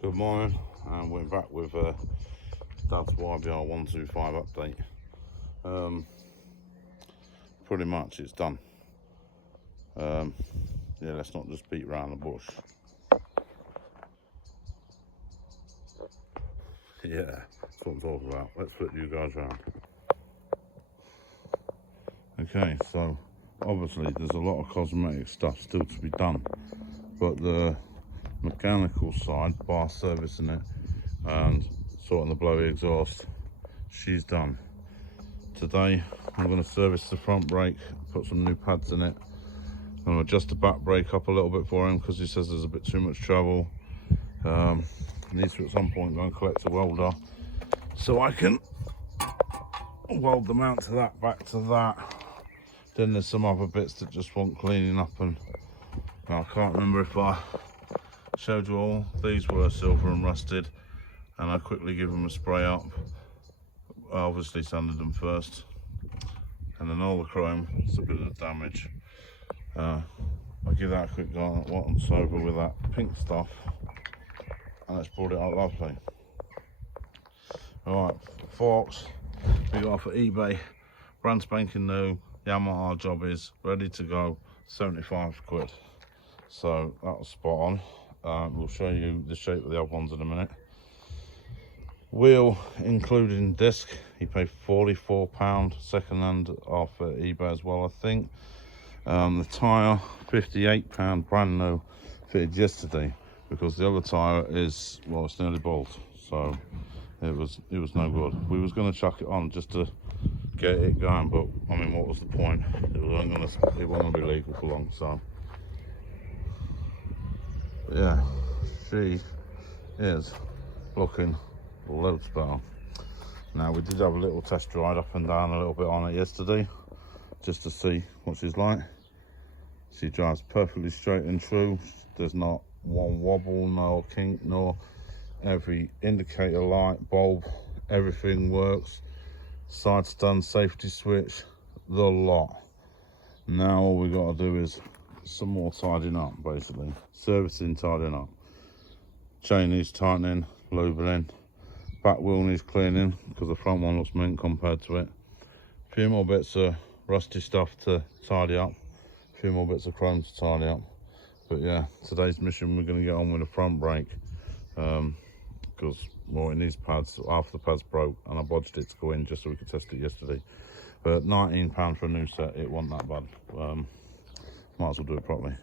Good morning, and we're back with Dad's YBR 125 update. Pretty much it's done. Yeah, let's not just beat around the bush. Yeah, that's what I'm talking about. Let's flip you guys around. Okay, so obviously there's a lot of cosmetic stuff still to be done, but the mechanical side, bar servicing it and sorting the blowy exhaust, she's done. Today I'm going to service the front brake, put some new pads in it. I'm going to adjust the back brake up a little bit for him because he says there's a bit too much trouble. He needs to at some point go and collect a welder so I can weld the mount to that, back to that. Then there's some other bits that just want cleaning up, and I can't remember if I showed you all. These were silver and rusted, and I quickly give them a spray up. I obviously sanded them first, and then all the chrome, it's a bit of damage. I'll give that a quick go once over with that pink stuff, and it's brought it out lovely. Alright, forks we got off at eBay, brand spanking new Yamaha job is ready to go, 75 quid. So that was spot on. We'll show you the shape of the other ones in a minute. Wheel including disc, he paid £44 second hand off at eBay as well, I think. The tyre, £58 brand new, fitted yesterday, because the other tyre is, well, it's nearly bald, so it was no good. We was going to chuck it on just to get it going, but I mean, what was the point? It wasn't going to be legal for long. So yeah, she is looking loads better. Now, we did have a little test ride up and down a little bit on it yesterday, just to see what she's like. She drives perfectly straight and true. There's not one wobble, no kink, nor every indicator light, bulb, everything works. Side stand, safety switch, the lot. Now all we got to do is some more tidying up, basically. Servicing, tidying up. Chain needs tightening, lubing. Back wheel needs cleaning because the front one looks mint compared to it. A few more bits of rusty stuff to tidy up. A few more bits of chrome to tidy up. But yeah, today's mission, we're going to get on with the front brake. Because, well, it needs pads. Half the pads broke and I bodged it to go in just so we could test it yesterday. But £19 for a new set, it wasn't that bad. Might as well do it properly.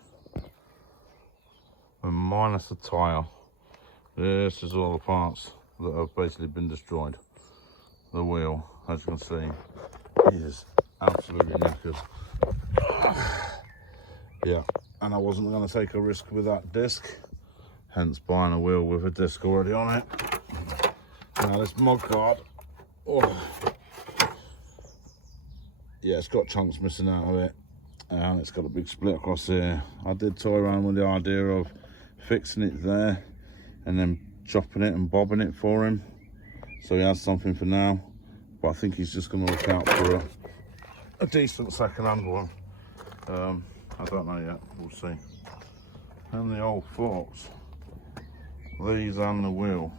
And minus the tyre, this is all the parts that have basically been destroyed. The wheel, as you can see, is absolutely knackered. Yeah, and I wasn't going to take a risk with that disc, hence buying a wheel with a disc already on it. Now this mud guard, oh, yeah, it's got chunks missing out of it, and it's got a big split across here. I did toy around with the idea of fixing it there and then chopping it and bobbing it for him, so he has something for now. But I think he's just going to look out for a decent second-hand one. I don't know yet, we'll see. And the old forks, these and the wheel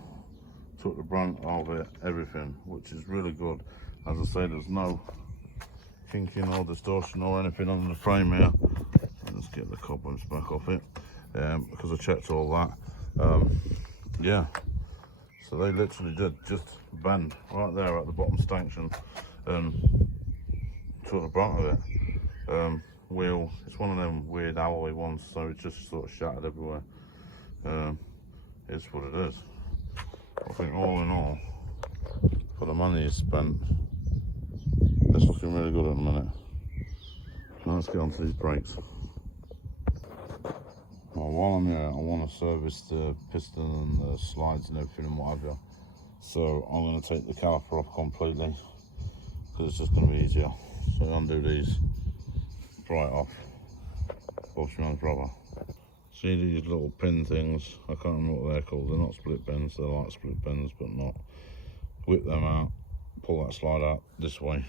took the brunt of it, everything, which is really good. As I say, there's no kinking or distortion or anything on the frame here. Let's get the cobwebs back off it, because I checked all that. Yeah, so they literally did just bend right there at the bottom stanchion and took the brunt of it. Wheel, it's one of them weird alloy ones, so it just sort of shattered everywhere. It's what it is. I think all in all, for the money you spent, it's looking really good at the minute. Now let's get onto these brakes. Well, while I'm here, I want to service the piston and the slides and everything and what have you. So I'm going to take the caliper off completely, because it's just going to be easier. So undo these, right off. Bushman's brother. See these little pin things? I can't remember what they're called. They're not split bends, they're like split bends, but not. Whip them out, pull that slide out this way,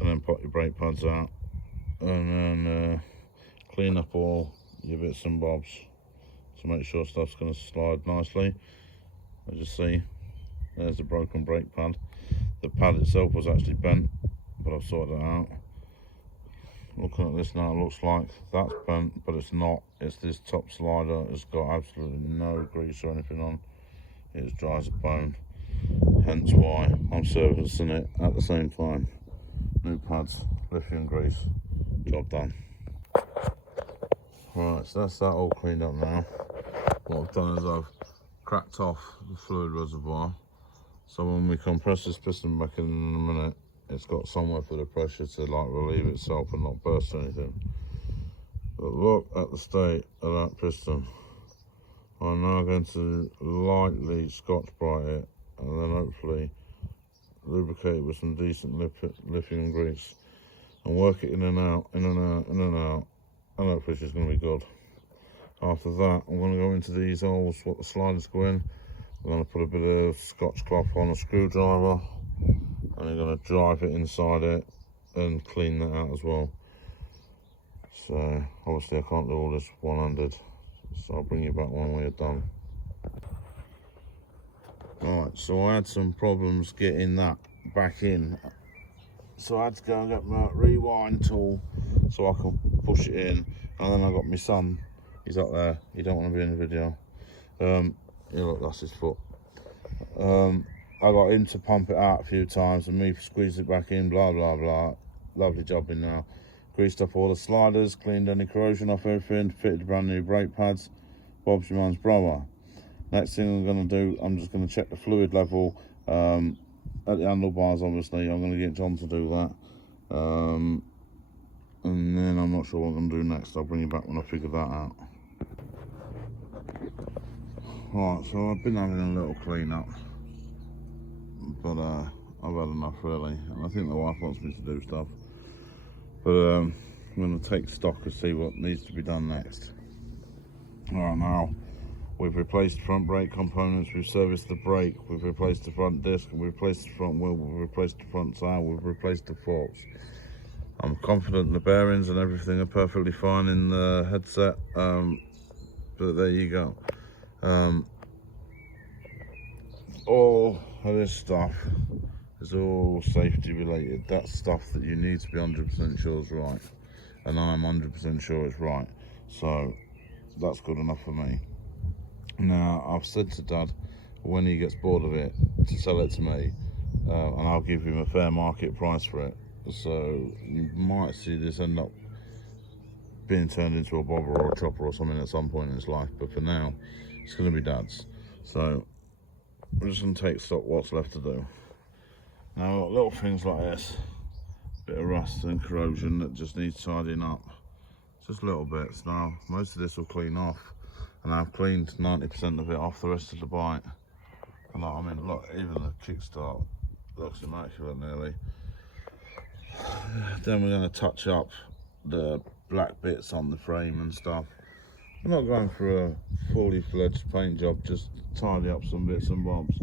and then put your brake pads out, and then clean up all your bits and bobs, to make sure stuff's going to slide nicely. As you see, there's the broken brake pad. The pad itself was actually bent, but I've sorted it out. Looking at this now, it looks like that's bent, but it's not. It's this top slider. It's got absolutely no grease or anything on. It's dry as a bone. Hence why I'm servicing it at the same time. New pads, lithium grease, job done. Right, so that's that all cleaned up now. What I've done is I've cracked off the fluid reservoir. So when we compress this piston back in a minute, it's got somewhere for the pressure to like relieve itself and not burst or anything. But look at the state of that piston. I'm now going to lightly Scotch Brite it and then hopefully lubricate it with some decent lithium grease and work it in and out, in and out, in and out, and hopefully it's going to be good. After that, I'm going to go into these holes, what the sliders go in. I'm going to put a bit of Scotch cloth on a screwdriver and I'm going to drive it inside it and clean that out as well. So obviously I can't do all this one-handed, so I'll bring you back when we're done. Right, so I had some problems getting that back in, so I had to go and get my rewind tool so I can push it in, and then I got my son, he's up there, he don't want to be in the video. Yeah, look, that's his foot. I got him to pump it out a few times and me squeeze it back in, blah blah blah. Lovely job in now. Greased up all the sliders, cleaned any corrosion off everything, fitted brand new brake pads. Bob's your man's brother. Next thing I'm going to do, I'm just going to check the fluid level at the handlebars. Obviously I'm going to get John to do that, and then I'm not sure what I'm going to do next. I'll bring you back when I figure that out. Right, so I've been having a little clean up, but I've had enough really, and I think the wife wants me to do stuff, but I'm going to take stock and see what needs to be done next. Alright, now we've replaced front brake components, we've serviced the brake, we've replaced the front disc, we've replaced the front wheel, we've replaced the front tire, we've replaced the forks. I'm confident the bearings and everything are perfectly fine in the headset, but there you go. All of this stuff is all safety related. That's stuff that you need to be 100% sure is right, and I'm 100% sure it's right, so that's good enough for me. Now I've said to Dad when he gets bored of it to sell it to me, and I'll give him a fair market price for it, so you might see this end up being turned into a bobber or a chopper or something at some point in his life, but for now it's going to be Dad's. So we're just going to take stock what's left to do. Now I've got little things like this, bit of rust and corrosion that just needs tidying up, just little bits. Now most of this will clean off, and I've cleaned 90% of it off the rest of the bike. And I mean, look, even the kickstart looks immaculate nearly. Then we're going to touch up the black bits on the frame and stuff. I'm not going for a fully fledged paint job, just tidy up some bits and bobs.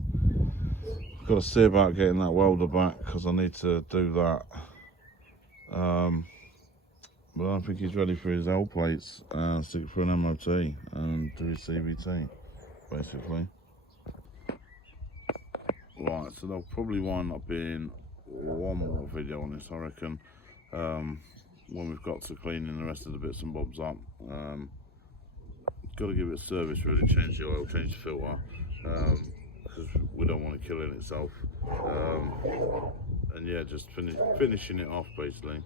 I've got to see about getting that welder back because I need to do that. But I don't think he's ready for his L plates, stick it for an MOT and do his CVT, basically. Right, so there'll probably wind up being one more video on this, I reckon, when we've got to cleaning the rest of the bits and bobs up. Got to give it a service really, change the oil, change the filter, because we don't want it killing itself, and yeah, just finishing it off basically.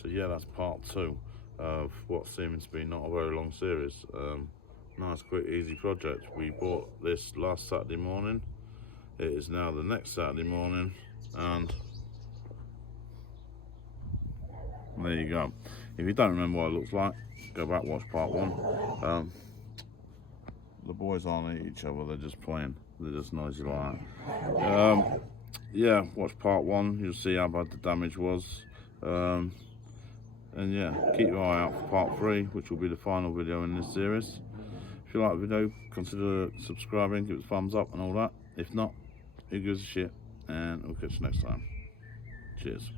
So yeah, that's part 2 of what seems to be not a very long series. Nice quick easy project. We bought this last Saturday morning, it is now the next Saturday morning, and there you go. If you don't remember what it looks like, go back, watch part 1. The boys aren't at each other, they're just playing, they're just noisy like that. Yeah, watch part 1, you'll see how bad the damage was. And yeah, keep your eye out for part 3, which will be the final video in this series. If you like the video, consider subscribing, give it a thumbs up and all that. If not, who gives a shit, and we'll catch you next time. Cheers.